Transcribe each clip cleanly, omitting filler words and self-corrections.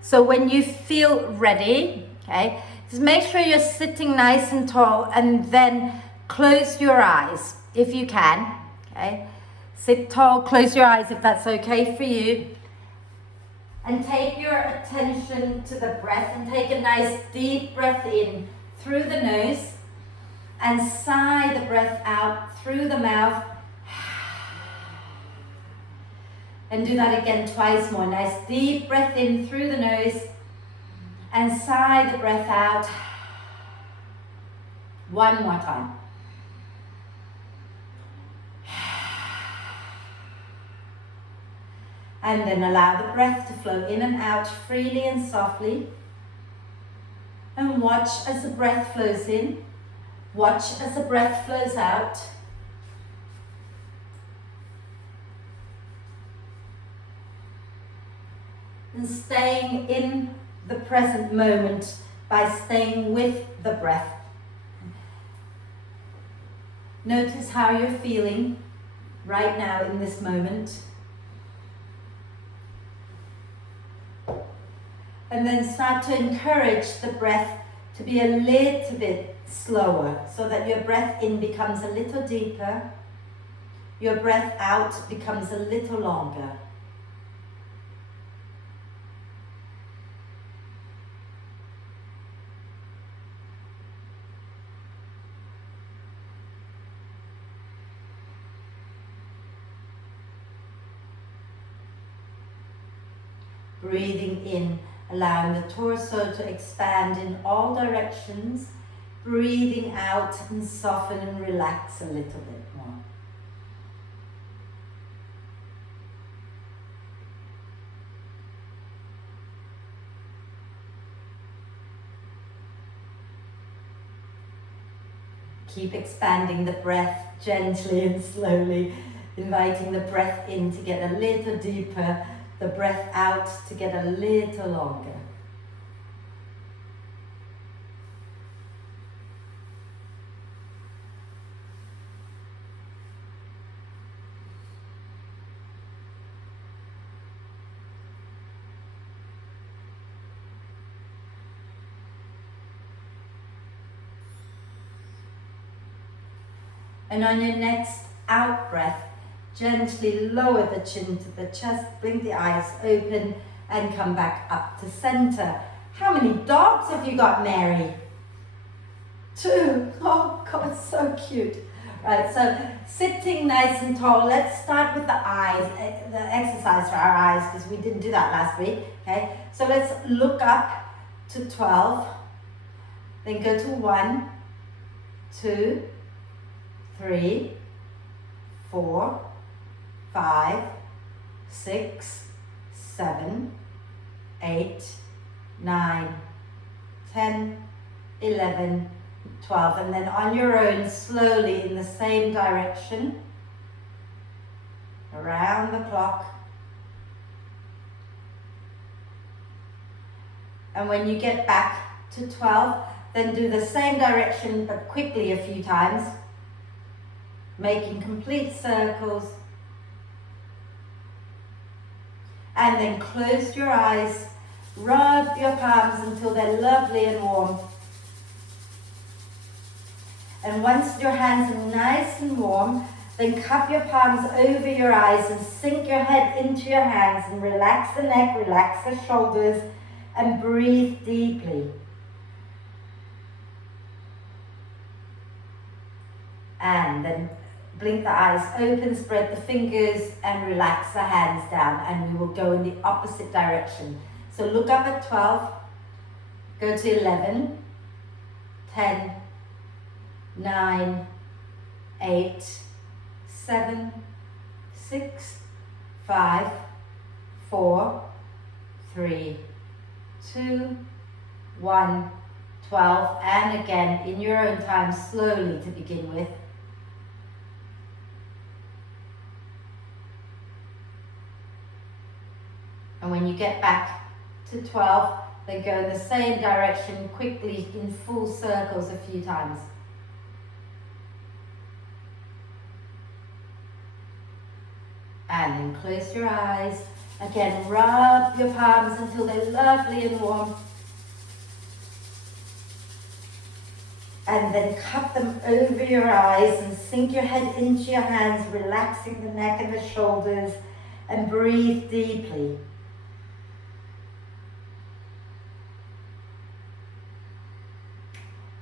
So when you feel ready, okay, just make sure you're sitting nice and tall, and then close your eyes if you can, okay? Sit tall, close your eyes if that's okay for you. And take your attention to the breath, and take a nice deep breath in through the nose and sigh the breath out through the mouth. And do that again twice more. Nice deep breath in through the nose and sigh the breath out. One more time. And then allow the breath to flow in and out freely and softly. And watch as the breath flows in. Watch as the breath flows out. And staying in the present moment by staying with the breath. Notice how you're feeling right now in this moment. And then start to encourage the breath to be a little bit slower, so that your breath in becomes a little deeper, your breath out becomes a little longer. Breathing in, allowing the torso to expand in all directions. Breathing out and soften and relax a little bit more. Keep expanding the breath gently and slowly, inviting the breath in to get a little deeper, the breath out to get a little longer. And on your next out breath, gently lower the chin to the chest, blink the eyes open, and come back up to center. How many dogs have you got, Mary? 2. Oh God, so cute. Right, so sitting nice and tall. Let's start with the eyes, the exercise for our eyes, because we didn't do that last week. Okay, so let's look up to 12, then go to 1, 2, 3, 4, 5, 6, 7, 8, 9, 10, 11, 12. And then on your own, slowly in the same direction, around the clock. And when you get back to 12, then do the same direction but quickly a few times, making complete circles. And then close your eyes, rub your palms until they're lovely and warm. And once your hands are nice and warm, then cup your palms over your eyes and sink your head into your hands and relax the neck, relax the shoulders, and breathe deeply. And then blink the eyes open, spread the fingers, and relax the hands down, and we will go in the opposite direction. So look up at 12, go to 11, 10, 9, 8, 7, 6, 5, 4, 3, 2, 1, 12, and again in your own time, slowly to begin with. And when you get back to 12, then go in the same direction quickly in full circles a few times. And then close your eyes, Again, rub your palms until they're lovely and warm. And then cup them over your eyes and sink your head into your hands, relaxing the neck and the shoulders, and breathe deeply.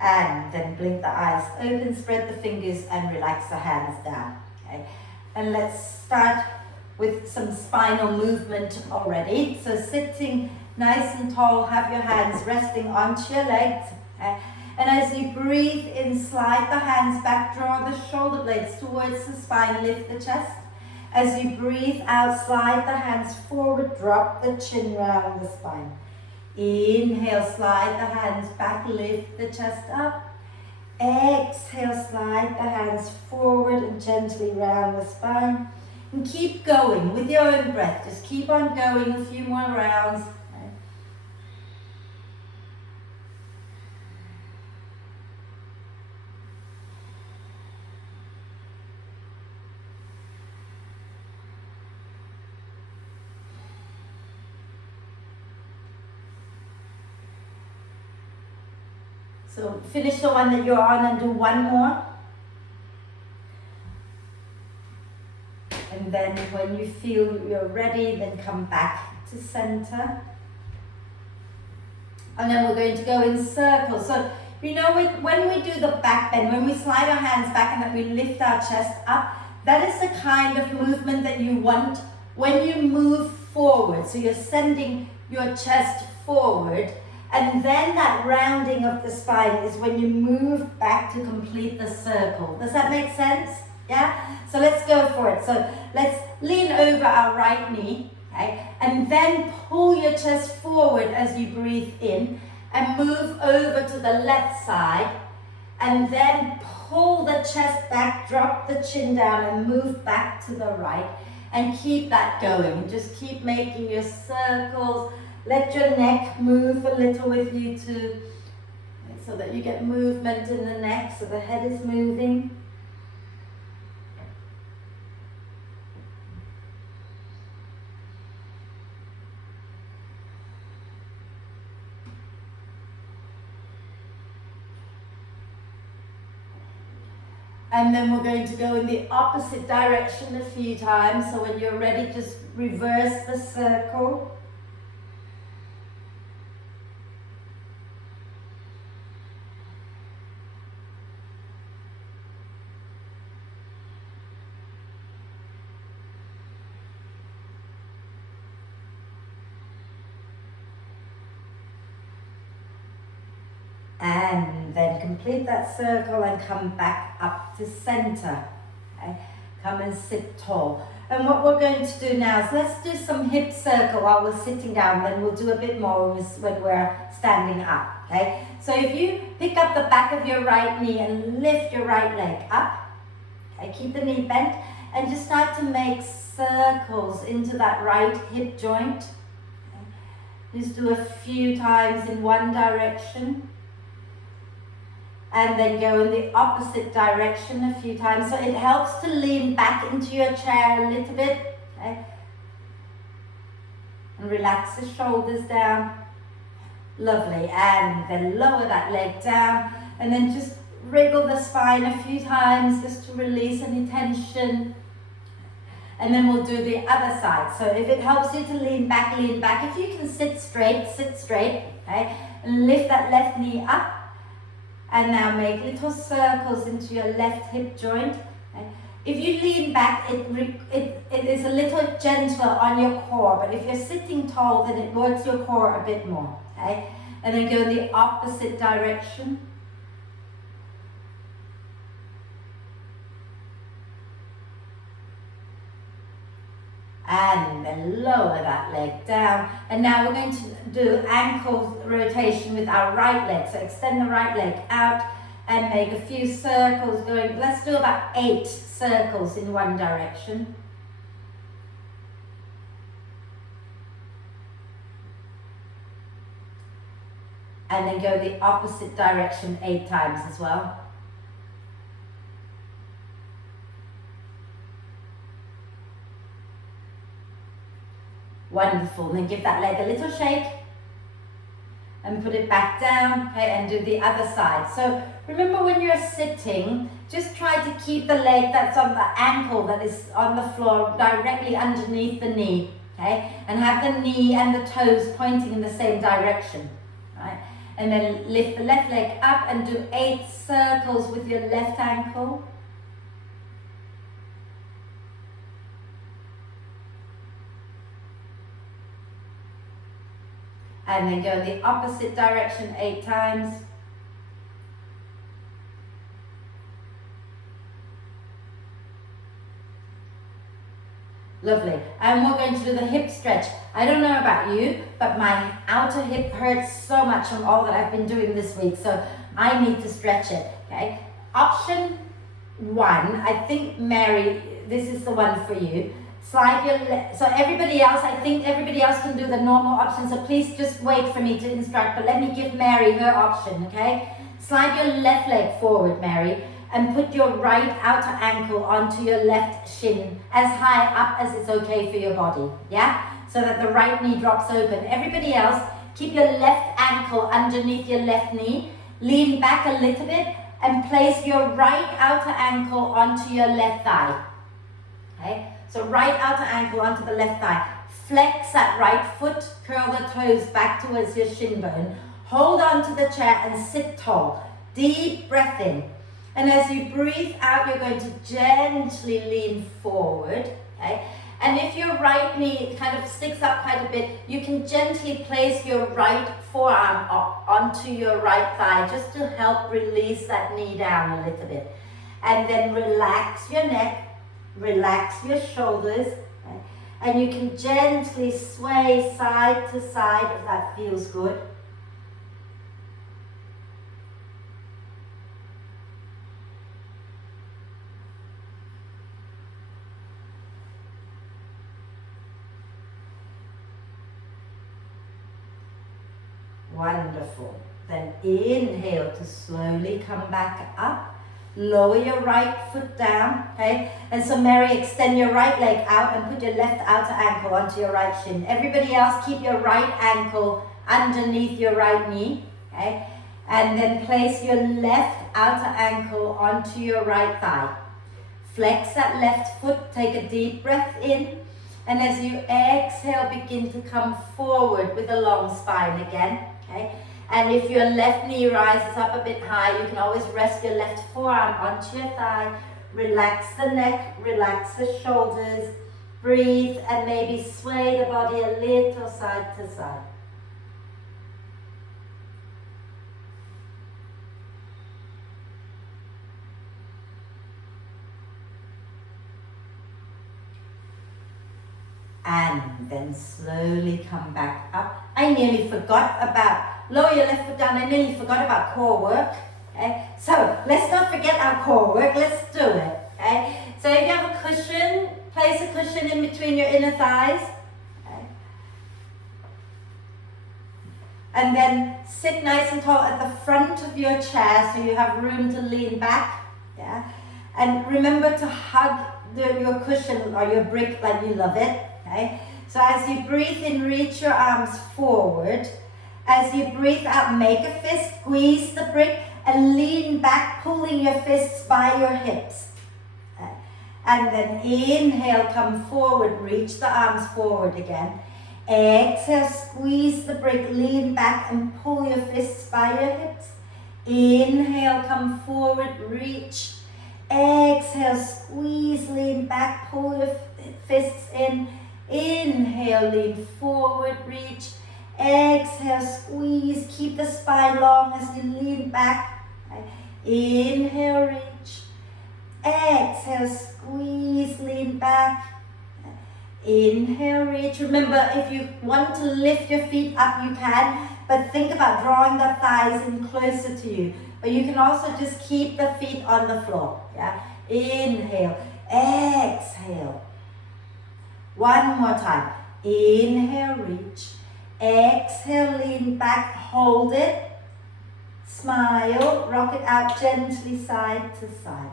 And then blink the eyes open, spread the fingers, and relax the hands down. Okay? And let's start with some spinal movement already. So sitting nice and tall, have your hands resting onto your legs. Okay? And as you breathe in, slide the hands back, draw the shoulder blades towards the spine, lift the chest. As you breathe out, slide the hands forward, drop the chin round the spine. Inhale, slide the hands back, lift the chest up. Exhale, slide the hands forward and gently round the spine. And keep going with your own breath. Just keep on going a few more rounds. So finish the one that you're on and do one more. And then when you feel you're ready, then come back to center. And then we're going to go in circles. So, you know, when we do the back bend, when we slide our hands back and then we lift our chest up, that is the kind of movement that you want when you move forward. So you're sending your chest forward. And then that rounding of the spine is when you move back to complete the circle. Does that make sense? Yeah? So let's go for it. So let's lean over our right knee, okay? And then pull your chest forward as you breathe in and move over to the left side. And then pull the chest back, drop the chin down and move back to the right. And keep that going. Just keep making your circles. Let your neck move a little with you too, so that you get movement in the neck, so the head is moving. And then we're going to go in the opposite direction a few times. So when you're ready, just reverse the circle. And then complete that circle and come back up to center. Okay? Come and sit tall. And what we're going to do now is let's do some hip circle while we're sitting down. Then we'll do a bit more when we're standing up. Okay? So if you pick up the back of your right knee and lift your right leg up. Okay? Keep the knee bent and just start to make circles into that right hip joint. Okay? Just do a few times in one direction. And then go in the opposite direction a few times. So it helps to lean back into your chair a little bit. Okay? And relax the shoulders down. Lovely. And then lower that leg down. And then just wriggle the spine a few times just to release any tension. And then we'll do the other side. So if it helps you to lean back, lean back. If you can sit straight, okay? And lift that left knee up. And now make little circles into your left hip joint. Okay? If you lean back, it is a little gentler on your core. But if you're sitting tall, then it works your core a bit more. Okay? And then go in the opposite direction. And then lower that leg down. And now we're going to do ankle rotation with our right leg. So extend the right leg out and make a few circles going. Let's do about 8 circles in one direction. And then go the opposite direction 8 times as well. Wonderful. Then give that leg a little shake and put it back down, okay, and do the other side. So remember, when you're sitting, just try to keep the leg that's on the ankle that is on the floor directly underneath the knee, okay, and have the knee and the toes pointing in the same direction, right? And then lift the left leg up and do 8 circles with your left ankle. And then go in the opposite direction 8 times. Lovely. And we're going to do the hip stretch. I don't know about you, but my outer hip hurts so much from all that I've been doing this week, so I need to stretch it, okay? Option 1, I think, Mary, this is the one for you. Slide your so everybody else, I think everybody else can do the normal option, so please just wait for me to instruct, but let me give Mary her option, okay? Slide your left leg forward, Mary, and put your right outer ankle onto your left shin as high up as it's okay for your body, yeah? So that the right knee drops open. Everybody else, keep your left ankle underneath your left knee, lean back a little bit, and place your right outer ankle onto your left thigh, okay? So right outer ankle onto the left thigh. Flex that right foot, curl the toes back towards your shin bone. Hold on to the chair and sit tall. Deep breath in. And as you breathe out, you're going to gently lean forward, okay? And if your right knee kind of sticks up quite a bit, you can gently place your right forearm onto your right thigh just to help release that knee down a little bit. And then relax your neck. Relax your shoulders, okay? And you can gently sway side to side if that feels good. Wonderful. Then inhale to slowly come back up. Lower your right foot down, okay? And so Mary, extend your right leg out and put your left outer ankle onto your right shin. Everybody else, keep your right ankle underneath your right knee, okay? And then place your left outer ankle onto your right thigh. Flex that left foot, take a deep breath in. And as you exhale, begin to come forward with a long spine again, okay? And if your left knee rises up a bit high, you can always rest your left forearm onto your thigh. Relax the neck, relax the shoulders. Breathe and maybe sway the body a little side to side. And then slowly come back up. I nearly forgot about, lower your left foot down, I nearly forgot about core work. Okay? So let's not forget our core work, let's do it. Okay? So if you have a cushion, place a cushion in between your inner thighs. Okay? And then sit nice and tall at the front of your chair so you have room to lean back. Yeah? And remember to hug your cushion or your brick like you love it. Okay? So as you breathe in, reach your arms forward. As you breathe out, make a fist, squeeze the brick and lean back, pulling your fists by your hips. Okay? And then inhale, come forward, reach the arms forward again. Exhale, squeeze the brick, lean back and pull your fists by your hips. Inhale, come forward, reach. Exhale, squeeze, lean back, pull your fists in. Inhale, lean forward, reach. Exhale, squeeze, keep the spine long as you lean back. Inhale, reach. Exhale, squeeze, lean back. Inhale, reach. Remember, if you want to lift your feet up, you can, but think about drawing the thighs in closer to you. But you can also just keep the feet on the floor. Yeah? Inhale, exhale. One more time. Inhale, reach. Exhale, lean back, hold it. Smile, rock it out gently side to side.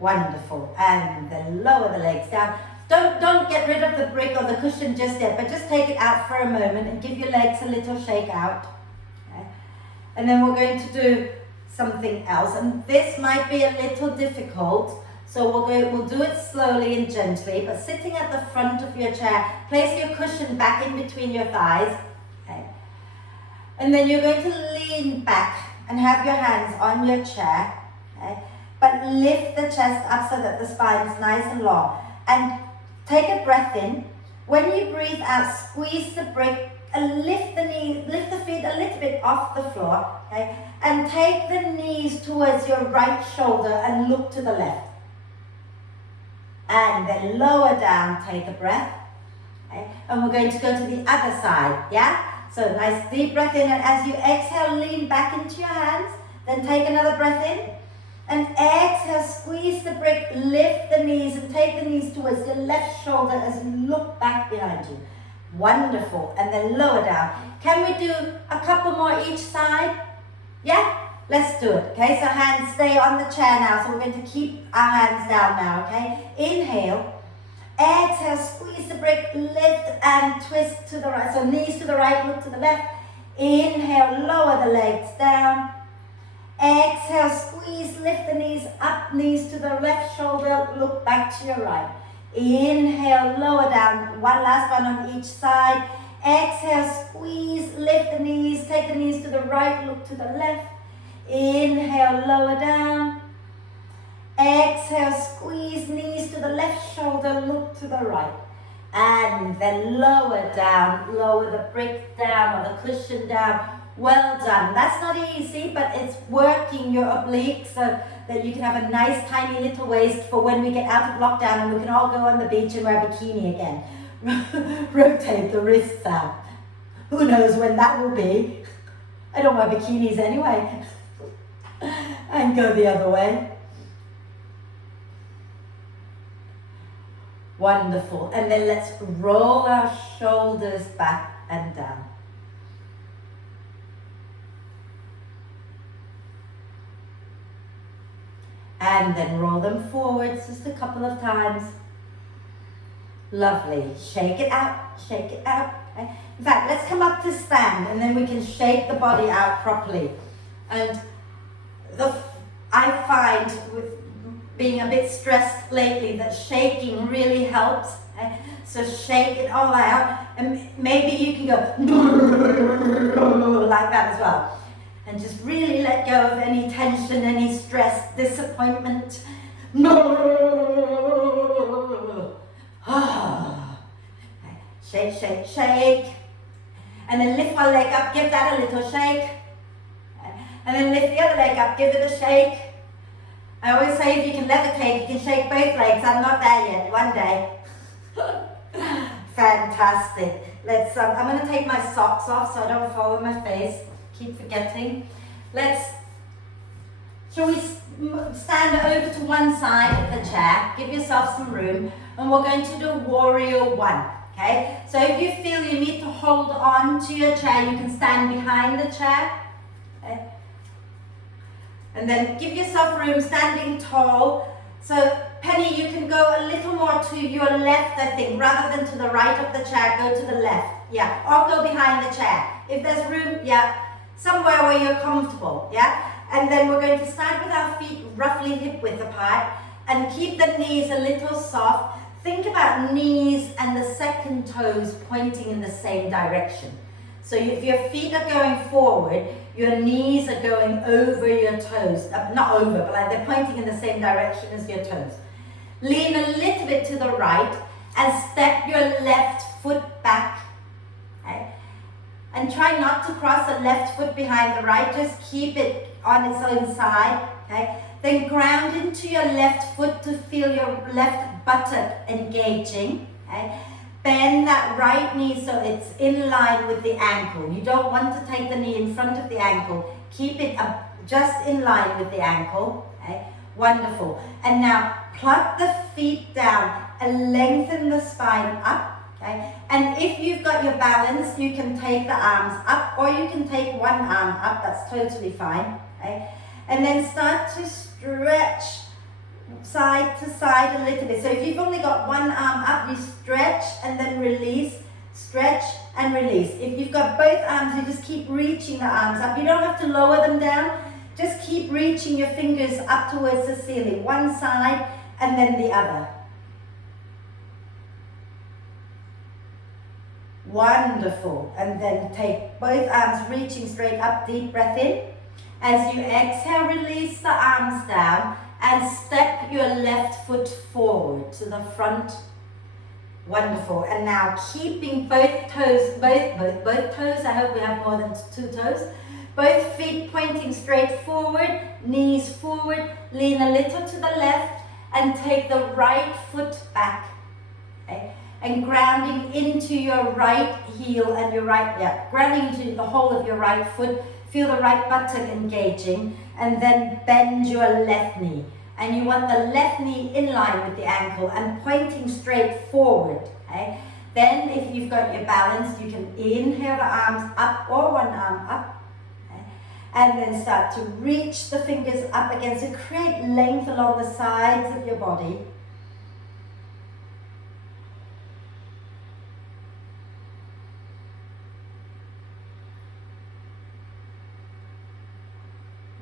Wonderful. And then lower the legs down. Don't get rid of the brick or the cushion just yet, but just take it out for a moment and give your legs a little shake out. Okay? And then we're going to do something else, and this might be a little difficult, so we'll do it slowly and gently, but sitting at the front of your chair, place your cushion back in between your thighs. Okay? And then you're going to lean back and have your hands on your chair. Okay? But lift the chest up so that the spine is nice and long. And take a breath in. When you breathe out, squeeze the brick and lift the feet a little bit off the floor. Okay? And take the knees towards your right shoulder and look to the left. And then lower down, take a breath. Okay? And we're going to go to the other side, yeah? So nice deep breath in, and as you exhale, lean back into your hands. Then take another breath in. And exhale, squeeze the brick, lift the knees and take the knees towards your left shoulder as you look back behind you. Wonderful. And then lower down. Can we do a couple more each side? Yeah? Let's do it. Okay, so hands stay on the chair now. So we're going to keep our hands down now, okay? Inhale. Exhale, squeeze the brick, lift and twist to the right. So knees to the right, look to the left. Inhale, lower the legs down. Exhale, squeeze, lift the knees up, knees to the left shoulder, look back to your right. Inhale, lower down, one last one on each side. Exhale, squeeze, lift the knees, take the knees to the right, look to the left. Inhale, lower down. Exhale, squeeze, knees to the left shoulder, look to the right. And then lower down, lower the brick down or the cushion down. Well done. That's not easy, but it's working your obliques so that you can have a nice tiny little waist for when we get out of lockdown and we can all go on the beach and wear a bikini again. Rotate the wrists out. Who knows when that will be? I don't wear bikinis anyway. And go the other way. Wonderful. And then let's roll our shoulders back and down. And then roll them forwards just a couple of times. Lovely. Shake it out, shake it out. Okay. In fact, let's come up to stand and then we can shake the body out properly. And I find with being a bit stressed lately that shaking really helps. Okay. So shake it all out, and maybe you can go like that as well. And just really let go of any tension, any stress, disappointment. Shake, shake, shake. And then lift one leg up, give that a little shake. And then lift the other leg up, give it a shake. I always say if you can levitate, you can shake both legs. I'm not there yet, one day. Fantastic. I'm going to take my socks off so I don't fall on my face. Keep forgetting. Shall we stand over to one side of the chair, give yourself some room, and we're going to do warrior one, okay? So if you feel you need to hold on to your chair, you can stand behind the chair, okay? And then give yourself room, standing tall. So Penny, you can go a little more to your left, I think, rather than to the right of the chair, go to the left, yeah, or go behind the chair. If there's room, yeah, somewhere where you're comfortable, yeah? And then we're going to start with our feet roughly hip width apart and keep the knees a little soft. Think about knees and the second toes pointing in the same direction. So if your feet are going forward, your knees are going over your toes. Not over, but like they're pointing in the same direction as your toes. Lean a little bit to the right and step your left foot back. Okay? And try not to cross the left foot behind the right, just keep it on its own side, okay? Then ground into your left foot to feel your left buttock engaging, okay? Bend that right knee so it's in line with the ankle. You don't want to take the knee in front of the ankle. Keep it up just in line with the ankle, okay? Wonderful. And now pluck the feet down and lengthen the spine up. Okay. And if you've got your balance, you can take the arms up or you can take one arm up, that's totally fine. Okay. And then start to stretch side to side a little bit. So if you've only got one arm up, you stretch and then release, stretch and release. If you've got both arms, you just keep reaching the arms up. You don't have to lower them down. Just keep reaching your fingers up towards the ceiling. One side and then the other. Wonderful. And then take both arms reaching straight up, deep breath in. As you exhale, release the arms down and step your left foot forward to the front. Wonderful. And now keeping both toes, both toes, I hope we have more than 2 toes. Both feet pointing straight forward, knees forward, lean a little to the left and take the right foot back. Okay? And grounding into your right heel and your right, grounding into the whole of your right foot. Feel the right buttock engaging and then bend your left knee. And you want the left knee in line with the ankle and pointing straight forward. Okay? Then if you've got your balance, you can inhale the arms up or one arm up. Okay? And then start to reach the fingers up again. So create length along the sides of your body.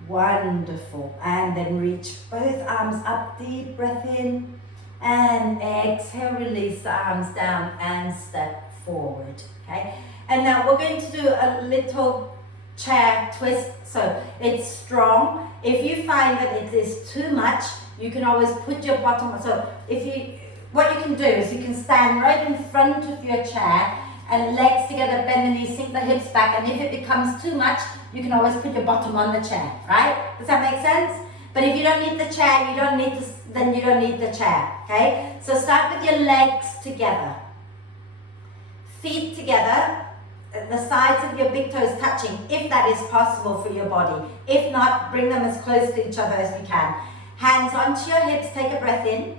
Wonderful. And then reach both arms up, deep breath in. And exhale, release the arms down and step forward. Okay. And now we're going to do a little chair twist. So it's strong. If you find that it is too much, you can always put your bottom. So what you can do is you can stand right in front of your chair and legs together, bend the knees, sink the hips back, and if it becomes too much, you can always put your bottom on the chair, right? Does that make sense? But if you don't need the chair, then you don't need the chair, okay? So start with your legs together. Feet together, the sides of your big toes touching, if that is possible for your body. If not, bring them as close to each other as you can. Hands onto your hips, take a breath in.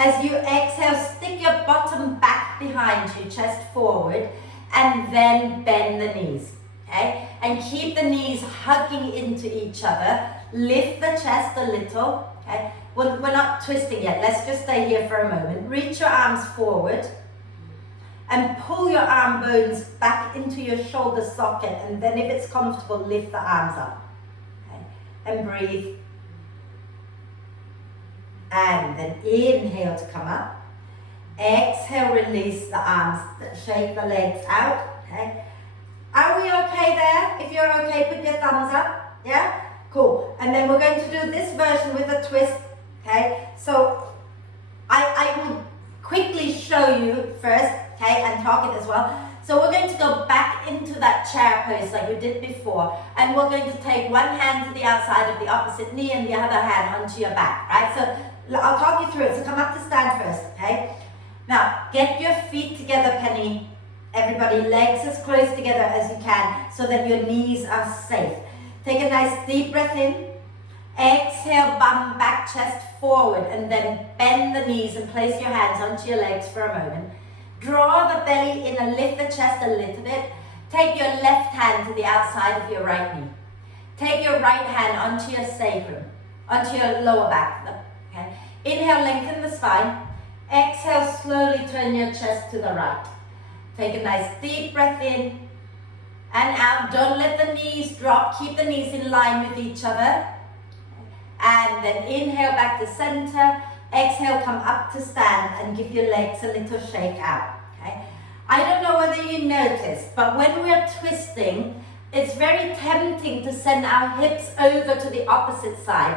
As you exhale, stick your bottom back behind you, chest forward, and then bend the knees, okay? And keep the knees hugging into each other. Lift the chest a little, okay? We're not twisting yet. Let's just stay here for a moment. Reach your arms forward and pull your arm bones back into your shoulder socket, and then if it's comfortable, lift the arms up, okay? And breathe. And then inhale to come up. Exhale, release the arms, shake the legs out, okay? Are we okay there? If you're okay, put your thumbs up, yeah? Cool. And then we're going to do this version with a twist, okay? So I will quickly show you first, okay, and talk it as well. So we're going to go back into that chair pose like we did before, and we're going to take one hand to the outside of the opposite knee and the other hand onto your back, right? So I'll talk you through it. So come up to stand first, okay? Now, get your feet together, Penny. Everybody, legs as close together as you can so that your knees are safe. Take a nice deep breath in. Exhale, bum back, chest forward, and then bend the knees and place your hands onto your legs for a moment. Draw the belly in and lift the chest a little bit. Take your left hand to the outside of your right knee. Take your right hand onto your sacrum, onto your lower back. Okay. Inhale, lengthen the spine. Exhale, slowly turn your chest to the right. Take a nice deep breath in and out. Don't let the knees drop. Keep the knees in line with each other. And then inhale back to center. Exhale, come up to stand and give your legs a little shake out. Okay? I don't know whether you noticed, but when we're twisting, it's very tempting to send our hips over to the opposite side.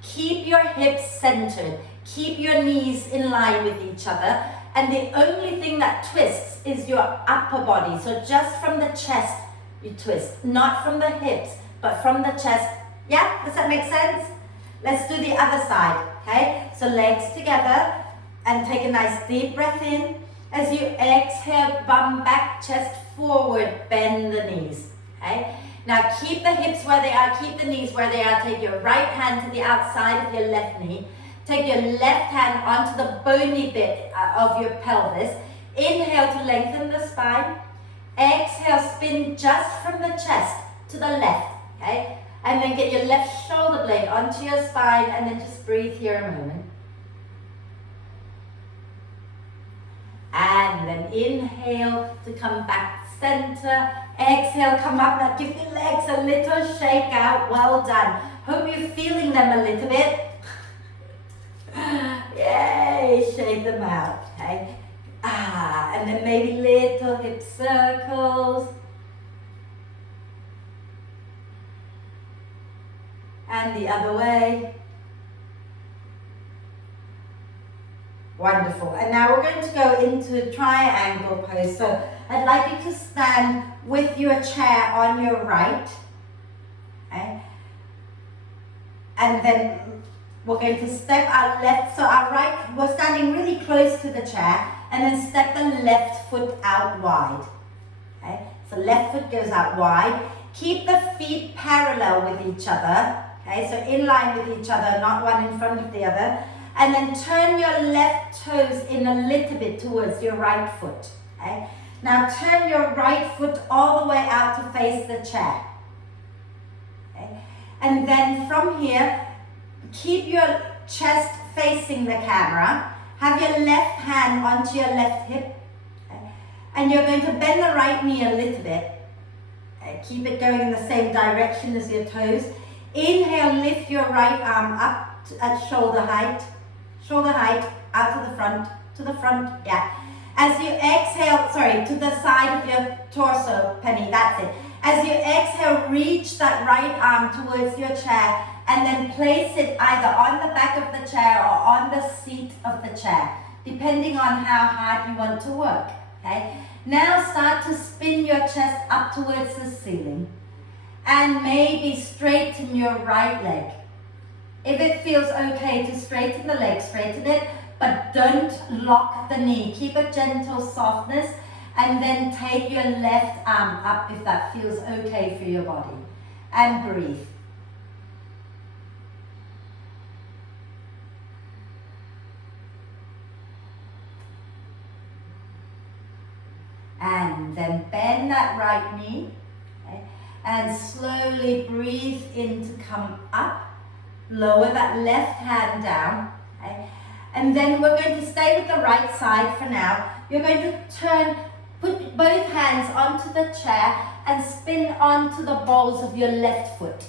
Keep your hips centered. Keep your knees in line with each other. And the only thing that twists is your upper body. So just from the chest, you twist. Not from the hips, but from the chest. Yeah, does that make sense? Let's do the other side, okay? So legs together and take a nice deep breath in. As you exhale, bum back, chest forward, bend the knees, okay? Now keep the hips where they are, keep the knees where they are. Take your right hand to the outside of your left knee. Take your left hand onto the bony bit of your pelvis. Inhale to lengthen the spine. Exhale, spin just from the chest to the left, okay? And then get your left shoulder blade onto your spine and then just breathe here a moment. And then inhale to come back to center. Exhale, come up. Now give your legs a little shake out. Well done. Hope you're feeling them a little bit. Yay, shake them out. Okay. And then maybe little hip circles. And the other way. Wonderful. And now we're going to go into triangle pose. So I'd like you to stand with your chair on your right. Okay. And then we're going to step our left, so our right, we're standing really close to the chair, and then step the left foot out wide. Okay. So left foot goes out wide. Keep the feet parallel with each other. Okay, so in line with each other, not one in front of the other. And then turn your left toes in a little bit towards your right foot. Okay? Now turn your right foot all the way out to face the chair. Okay? And then from here, keep your chest facing the camera. Have your left hand onto your left hip. Okay? And you're going to bend the right knee a little bit. Okay? Keep it going in the same direction as your toes. Inhale, lift your right arm up at shoulder height, out to the front, yeah. As you exhale, to the side of your torso, Penny, that's it. As you exhale, reach that right arm towards your chair and then place it either on the back of the chair or on the seat of the chair, depending on how hard you want to work, okay? Now start to spin your chest up towards the ceiling. And maybe straighten your right leg. If it feels okay to straighten the leg, straighten it, but don't lock the knee. Keep a gentle softness and then take your left arm up if that feels okay for your body. And breathe. And then bend that right knee. And slowly breathe in to come up. Lower that left hand down. Okay? And then we're going to stay with the right side for now. You're going to put both hands onto the chair and spin onto the balls of your left foot.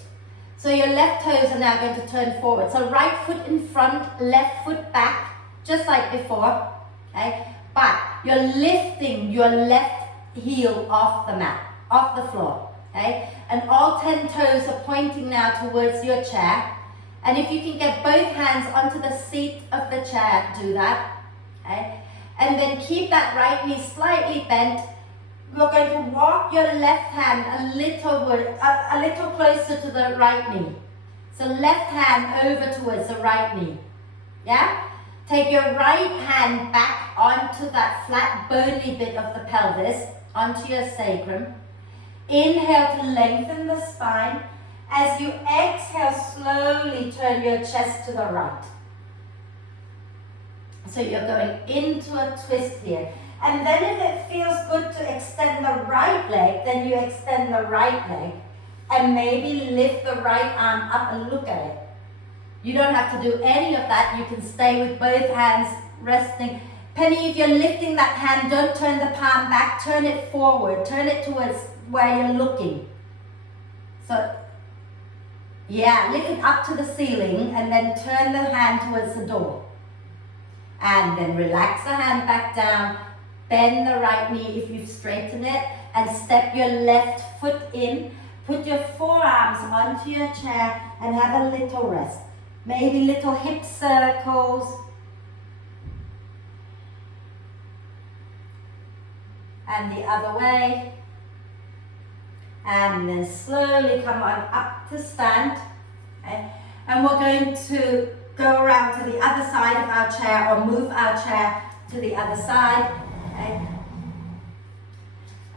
So your left toes are now going to turn forward. So right foot in front, left foot back, just like before. Okay? But you're lifting your left heel off the mat, off the floor. Okay? And all 10 toes are pointing now towards your chair. And if you can get both hands onto the seat of the chair, do that. Okay? And then keep that right knee slightly bent. We're going to walk your left hand a little closer to the right knee. So left hand over towards the right knee. Yeah? Take your right hand back onto that flat bony bit of the pelvis, onto your sacrum. Inhale to lengthen the spine. As you exhale, slowly turn your chest to the right. So you're going into a twist here. And then if it feels good to extend the right leg, then you extend the right leg. And maybe lift the right arm up and look at it. You don't have to do any of that. You can stay with both hands resting. Penny, if you're lifting that hand, don't turn the palm back. Turn it forward. Turn it towards where you're looking. So, yeah, lift it up to the ceiling and then turn the hand towards the door. And then relax the hand back down. Bend the right knee if you've straightened it and step your left foot in. Put your forearms onto your chair and have a little rest. Maybe little hip circles. And the other way. And then slowly come on up to stand. Okay? And we're going to go around to the other side of our chair or move our chair to the other side. Okay?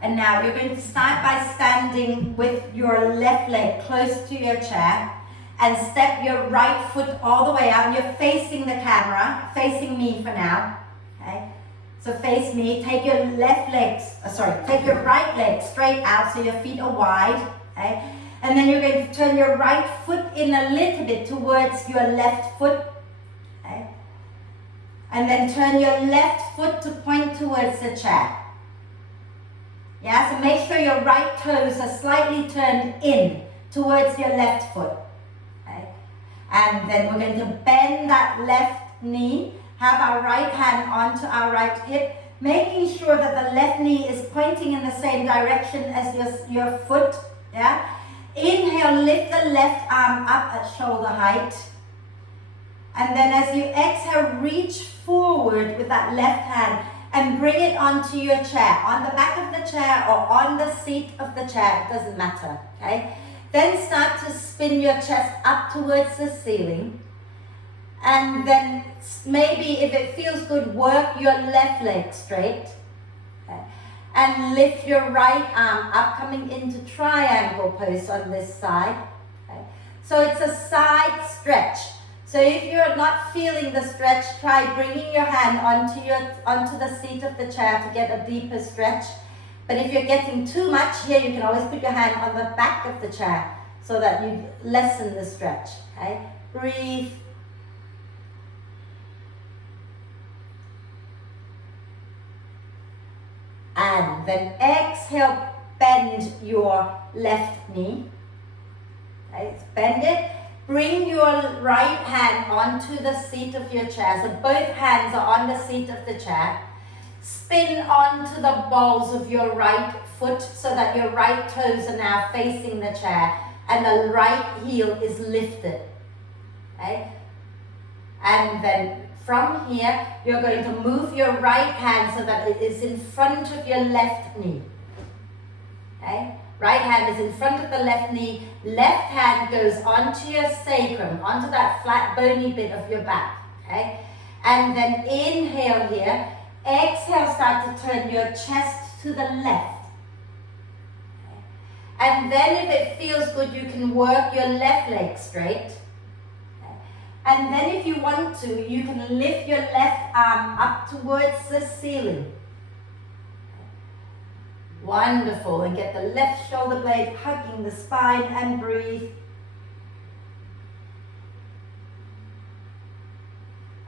And now you're going to start by standing with your left leg close to your chair and step your right foot all the way out. And you're facing the camera, facing me for now. Okay? So face me, take your take your right leg straight out so your feet are wide. Okay? And then you're going to turn your right foot in a little bit towards your left foot. Okay? And then turn your left foot to point towards the chair. Yeah, so make sure your right toes are slightly turned in towards your left foot. Okay? And then we're going to bend that left knee, have our right hand onto our right hip, making sure that the left knee is pointing in the same direction as your foot. Yeah? Inhale, lift the left arm up at shoulder height. And then as you exhale, reach forward with that left hand and bring it onto your chair, on the back of the chair or on the seat of the chair, it doesn't matter, okay? Then start to spin your chest up towards the ceiling. And then maybe if it feels good, work your left leg straight. Okay? And lift your right arm up, coming into triangle pose on this side. Okay? So it's a side stretch. So if you're not feeling the stretch, try bringing your hand onto the seat of the chair to get a deeper stretch. But if you're getting too much here, you can always put your hand on the back of the chair so that you lessen the stretch. Okay? Breathe. And then exhale, bend your left knee. Okay? Bend it. Bring your right hand onto the seat of your chair. So both hands are on the seat of the chair. Spin onto the balls of your right foot so that your right toes are now facing the chair and the right heel is lifted. Okay? And then from here, you're going to move your right hand so that it is in front of your left knee. Okay? Right hand is in front of the left knee. Left hand goes onto your sacrum, onto that flat bony bit of your back. Okay? And then inhale here. Exhale, start to turn your chest to the left. Okay? And then if it feels good, you can work your left leg straight. Okay? And then if you want to, you can lift your left arm up towards the ceiling. Wonderful, and get the left shoulder blade hugging the spine and breathe.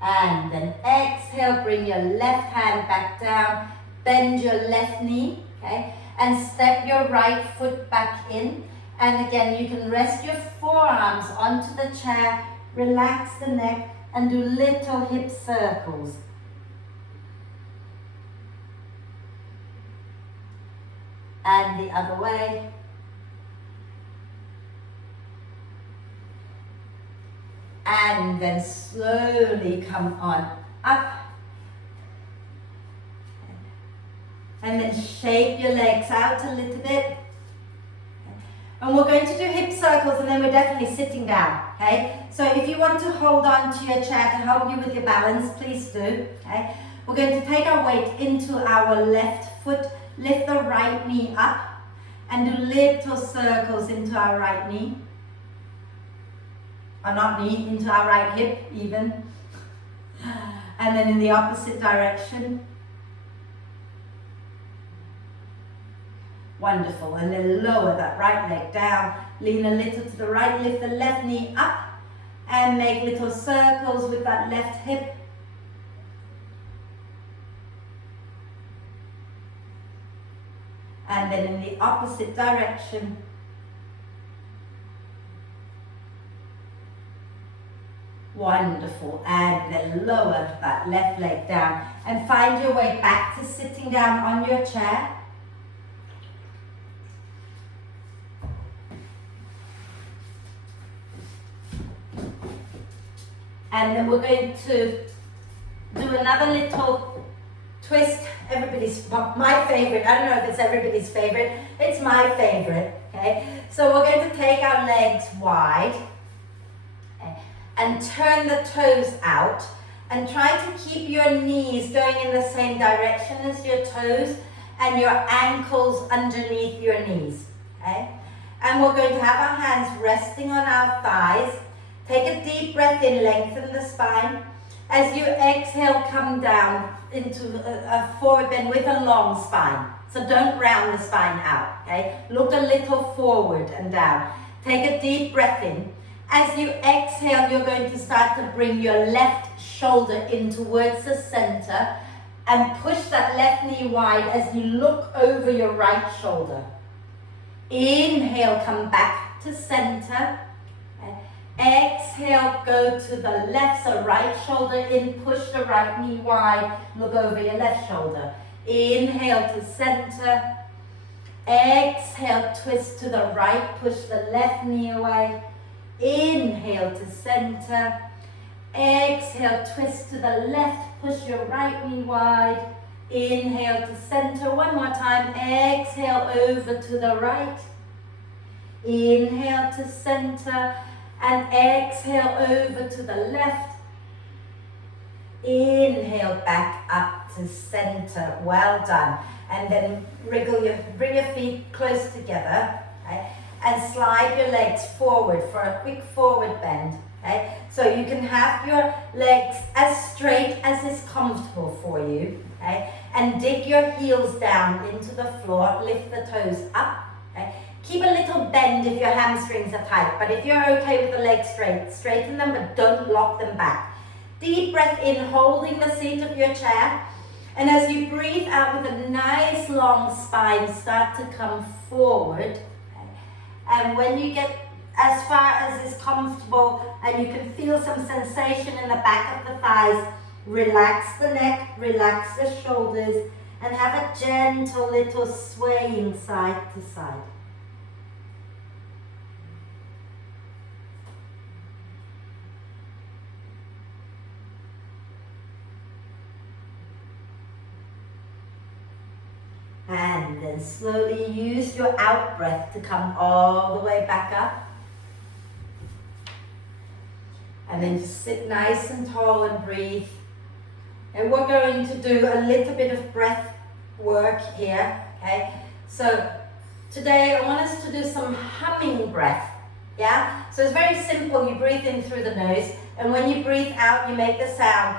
And then exhale, bring your left hand back down, bend your left knee, okay? And step your right foot back in. And again, you can rest your forearms onto the chair, relax the neck, and do little hip circles. And the other way. And then slowly come on up. And then shake your legs out a little bit. And we're going to do hip circles and then we're definitely sitting down, okay? So if you want to hold on to your chair to help you with your balance, please do, okay? We're going to take our weight into our left foot. Lift the right knee up and do little circles into our right knee. Or not knee, into our right hip even. And then in the opposite direction. Wonderful. And then lower that right leg down. Lean a little to the right, lift the left knee up and make little circles with that left hip. And then in the opposite direction. Wonderful. And then lower that left leg down and find your way back to sitting down on your chair. And then we're going to do another little twist. My favorite, I don't know if it's everybody's favorite, it's my favorite, okay? So we're going to take our legs wide, okay, and turn the toes out and try to keep your knees going in the same direction as your toes and your ankles underneath your knees, okay? And we're going to have our hands resting on our thighs. Take a deep breath in, lengthen the spine. As you exhale, come down into a forward bend with a long spine. So don't round the spine out, okay? Look a little forward and down. Take a deep breath in As you exhale, you're going to start to bring your left shoulder in towards the center and push that left knee wide as you look over your right shoulder. Inhale, come back to center. Exhale, go to the left, so right shoulder in, push the right knee wide, look over your left shoulder. Inhale to center. Exhale, twist to the right, push the left knee away. Inhale to center. Exhale, twist to the left, push your right knee wide. Inhale to center, one more time. Exhale, over to the right. Inhale to center. And exhale over to the left. Inhale back up to center. Well done. And then bring your feet close together. Okay? And slide your legs forward for a quick forward bend. Okay? So you can have your legs as straight as is comfortable for you. Okay? And dig your heels down into the floor. Lift the toes up. Okay? Keep a little bend if your hamstrings are tight, but if you're okay with the legs straight, straighten them but don't lock them back. Deep breath in, holding the seat of your chair. And as you breathe out with a nice long spine, start to come forward. Okay? And when you get as far as is comfortable and you can feel some sensation in the back of the thighs, relax the neck, relax the shoulders, and have a gentle little swaying side to side. And then slowly use your out breath to come all the way back up. And then just sit nice and tall and breathe. And we're going to do a little bit of breath work here, okay? So today I want us to do some humming breath, yeah? So it's very simple. You breathe in through the nose, and when you breathe out, you make the sound,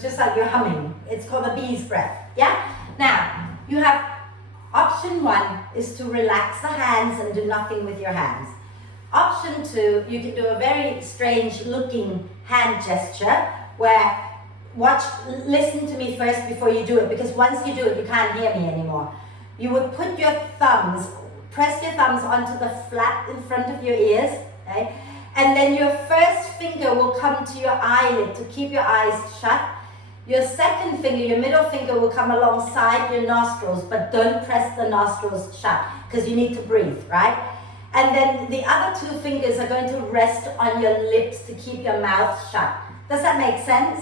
just like you're humming. It's called a bee's breath, yeah? Now, you have option 1 is to relax the hands and do nothing with your hands. Option 2, you can do a very strange looking hand gesture where, listen to me first before you do it, because once you do it, you can't hear me anymore. You would put your thumbs, press your thumbs onto the flap in front of your ears, okay? And then your first finger will come to your eyelid to keep your eyes shut. Your second finger, your middle finger, will come alongside your nostrils, but don't press the nostrils shut because you need to breathe, right? And then the other 2 fingers are going to rest on your lips to keep your mouth shut. Does that make sense?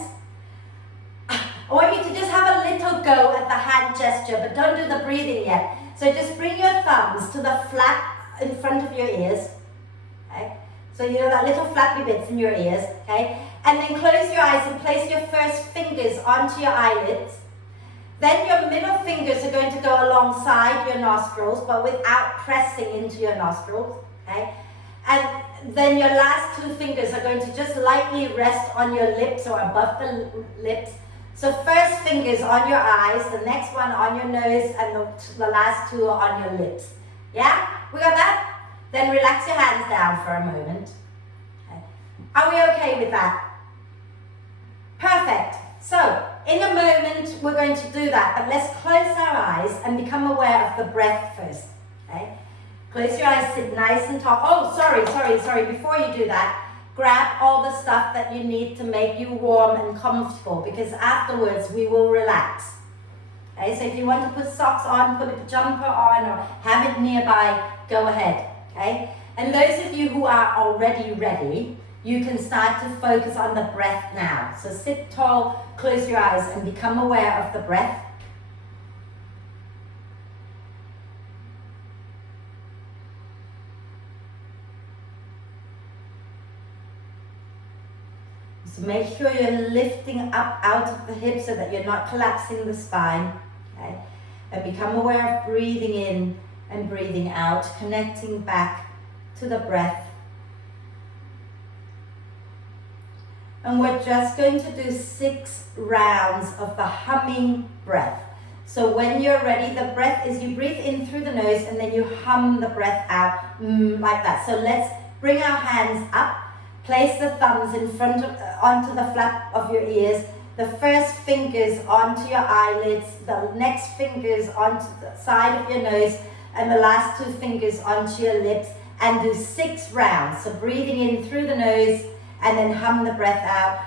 I want you to just have a little go at the hand gesture, but don't do the breathing yet. So just bring your thumbs to the flap in front of your ears, okay? So you know that little flappy bits in your ears, okay? And then close your eyes and place your first fingers onto your eyelids. Then your middle fingers are going to go alongside your nostrils, but without pressing into your nostrils, okay? And then your last 2 fingers are going to just lightly rest on your lips or above the lips. So first fingers on your eyes, the next one on your nose, and the last 2 are on your lips. Yeah? We got that? Then relax your hands down for a moment. Okay. Are we okay with that? Perfect. So, in a moment, we're going to do that, but let's close our eyes and become aware of the breath first, okay? Close your eyes, sit nice and tall. Oh, sorry. Before you do that, grab all the stuff that you need to make you warm and comfortable, because afterwards we will relax. Okay, so if you want to put socks on, put a jumper on, or have it nearby, go ahead, okay? And those of you who are already ready, you can start to focus on the breath now. So sit tall, close your eyes, and become aware of the breath. So make sure you're lifting up out of the hips so that you're not collapsing the spine. Okay? And become aware of breathing in and breathing out, connecting back to the breath. And we're just going to do 6 rounds of the humming breath. So when you're ready, the breath is you breathe in through the nose and then you hum the breath out like that. So let's Bring our hands up. Place the thumbs in front of, onto the flap of your ears. The first fingers onto your eyelids. The next fingers onto the side of your nose. And the last 2 fingers onto your lips. And do 6 rounds. So breathing in through the nose and then hum the breath out.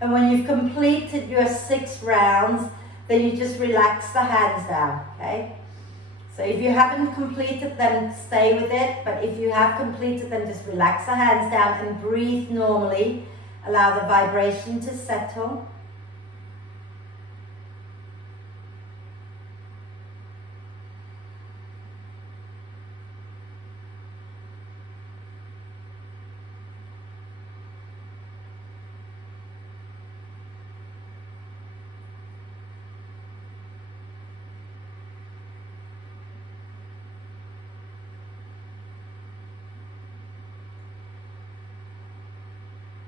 And when you've completed your 6 rounds, then you just relax the hands down, okay? So if you haven't completed them, stay with it. But if you have completed them, just relax the hands down and breathe normally. Allow the vibration to settle.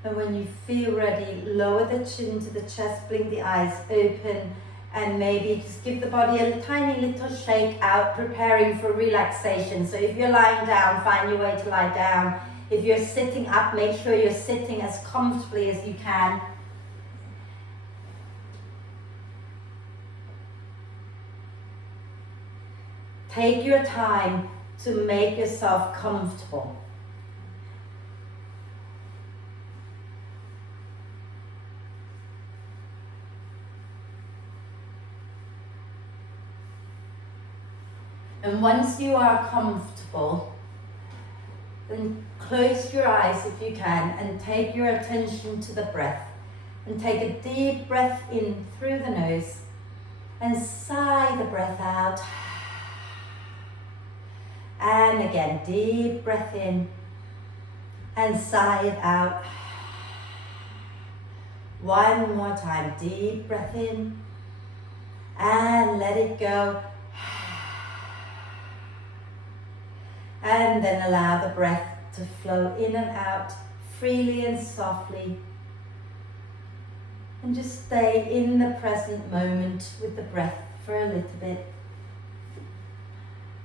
And when you feel ready, lower the chin to the chest, blink the eyes open, and maybe just give the body a tiny little shake out, preparing for relaxation. So if you're lying down, find your way to lie down. If you're sitting up, make sure you're sitting as comfortably as you can. Take your time to make yourself comfortable. And once you are comfortable, then close your eyes if you can and take your attention to the breath. And take a deep breath in through the nose and sigh the breath out. And again, deep breath in and sigh it out. One more time, deep breath in and let it go. And then allow the breath to flow in and out freely and softly. And just stay in the present moment with the breath for a little bit.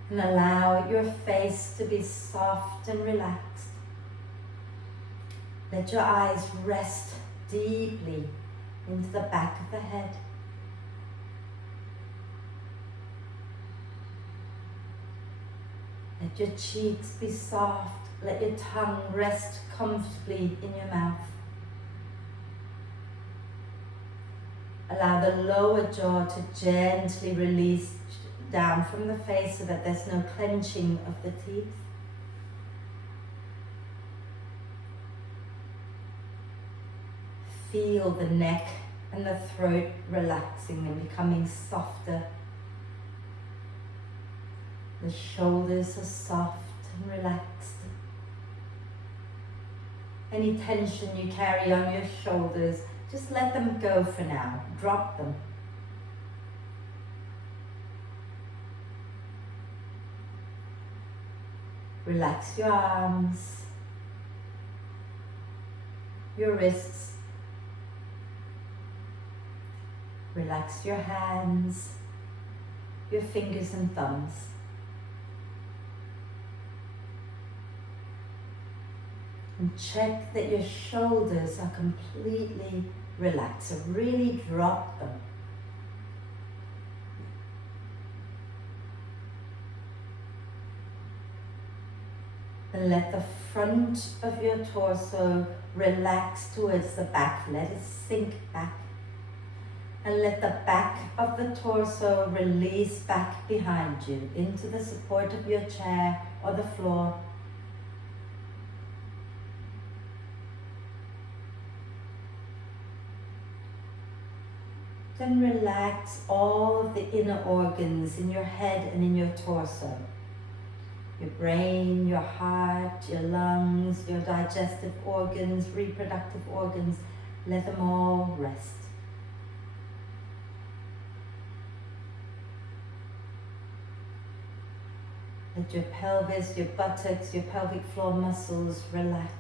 And allow your face to be soft and relaxed. Let your eyes rest deeply into the back of the head. Let your cheeks be soft. Let your tongue rest comfortably in your mouth. Allow the lower jaw to gently release down from the face so that there's no clenching of the teeth. Feel the neck and the throat relaxing and becoming softer. The shoulders are soft and relaxed. Any tension you carry on your shoulders, just let them go for now. Drop them. Relax your arms, your wrists. Relax your hands, your fingers and thumbs. And check that your shoulders are completely relaxed. So really drop them. And let the front of your torso relax towards the back. Let it sink back. And let the back of the torso release back behind you into the support of your chair or the floor. Then relax all of the inner organs in your head and in your torso. Your brain, your heart, your lungs, your digestive organs, reproductive organs, let them all rest. Let your pelvis, your buttocks, your pelvic floor muscles relax.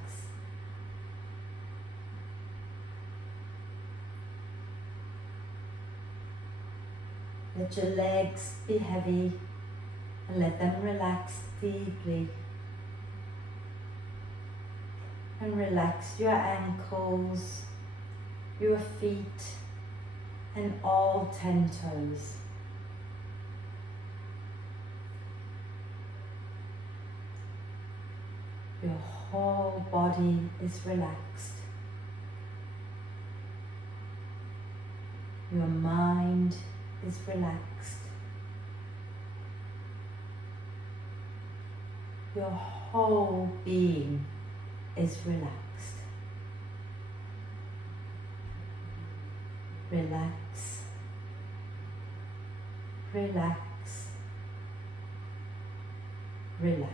Let your legs be heavy and let them relax deeply. And relax your ankles, your feet, and all 10 toes. Your whole body is relaxed. Your mind is relaxed. Your whole being is relaxed. Relax. Relax. Relax.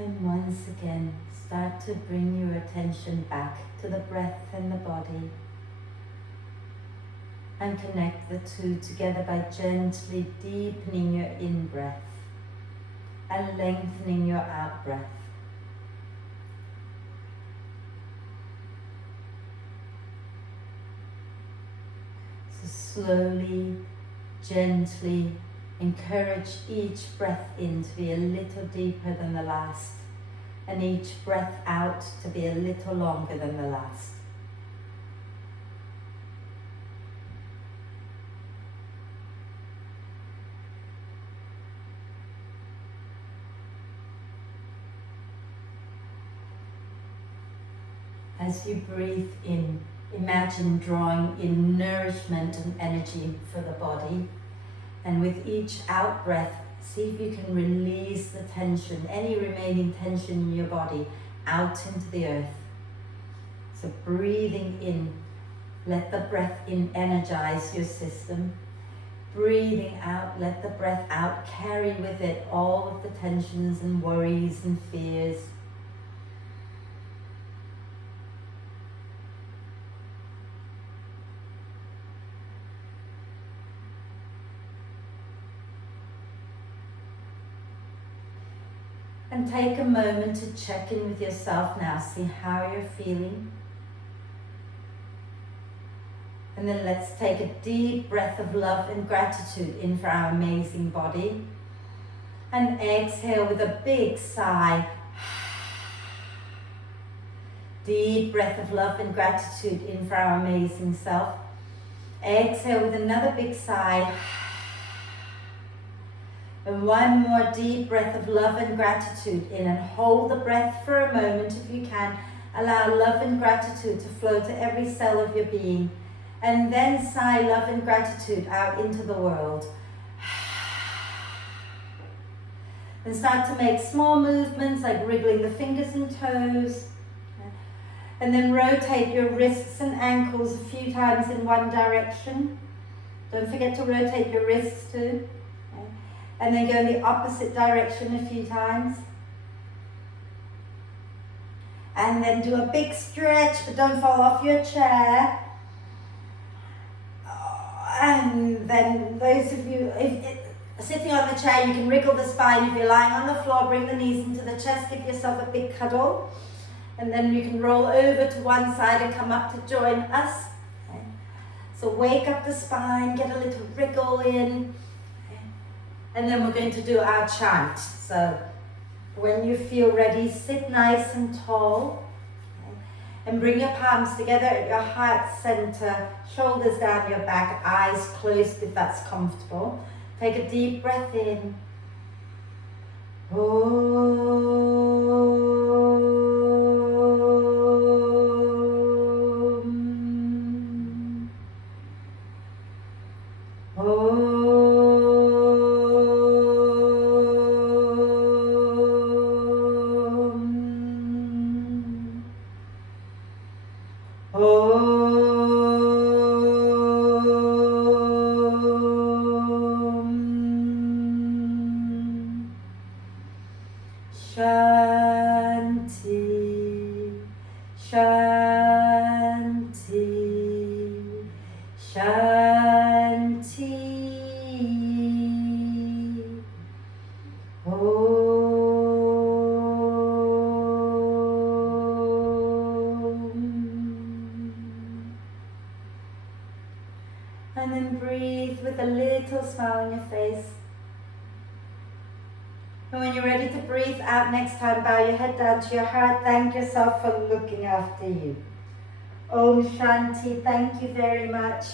And once again, start to bring your attention back to the breath and the body. And connect the two together by gently deepening your in-breath and lengthening your out-breath. So slowly, gently, encourage each breath in to be a little deeper than the last, and each breath out to be a little longer than the last. As you breathe in, imagine drawing in nourishment and energy for the body. And with each out breath, see if you can release the tension, any remaining tension in your body, out into the earth. So breathing in, let the breath in energize your system. Breathing out, let the breath out carry with it all of the tensions and worries and fears. And take a moment to check in with yourself now, see how you're feeling. And then let's take a deep breath of love and gratitude in for our amazing body. And exhale with a big sigh. Deep breath of love and gratitude in for our amazing self. Exhale with another big sigh. And one more deep breath of love and gratitude in, and hold the breath for a moment if you can. Allow love and gratitude to flow to every cell of your being. And then sigh love and gratitude out into the world. And start to make small movements like wriggling the fingers and toes. And then rotate your wrists and ankles a few times in one direction. Don't forget to rotate your wrists too. And then go in the opposite direction a few times. And then do a big stretch, but don't fall off your chair. And then those of you, sitting on the chair, you can wriggle the spine. If you're lying on the floor, bring the knees into the chest, give yourself a big cuddle. And then you can roll over to one side and come up to join us. Okay. So wake up the spine, get a little wriggle in. Okay. And then we're going to do our chant. So when you feel ready, sit nice and tall. Okay. And bring your palms together at your heart center, shoulders down your back, eyes closed if that's comfortable. Take a deep breath in. Shanti, Shanti, Shanti. And then breathe with a little smile on your face. And when you're ready to breathe out next time, bow your head down to your heart. Thank yourself for looking after you. Om Shanti, thank you very much.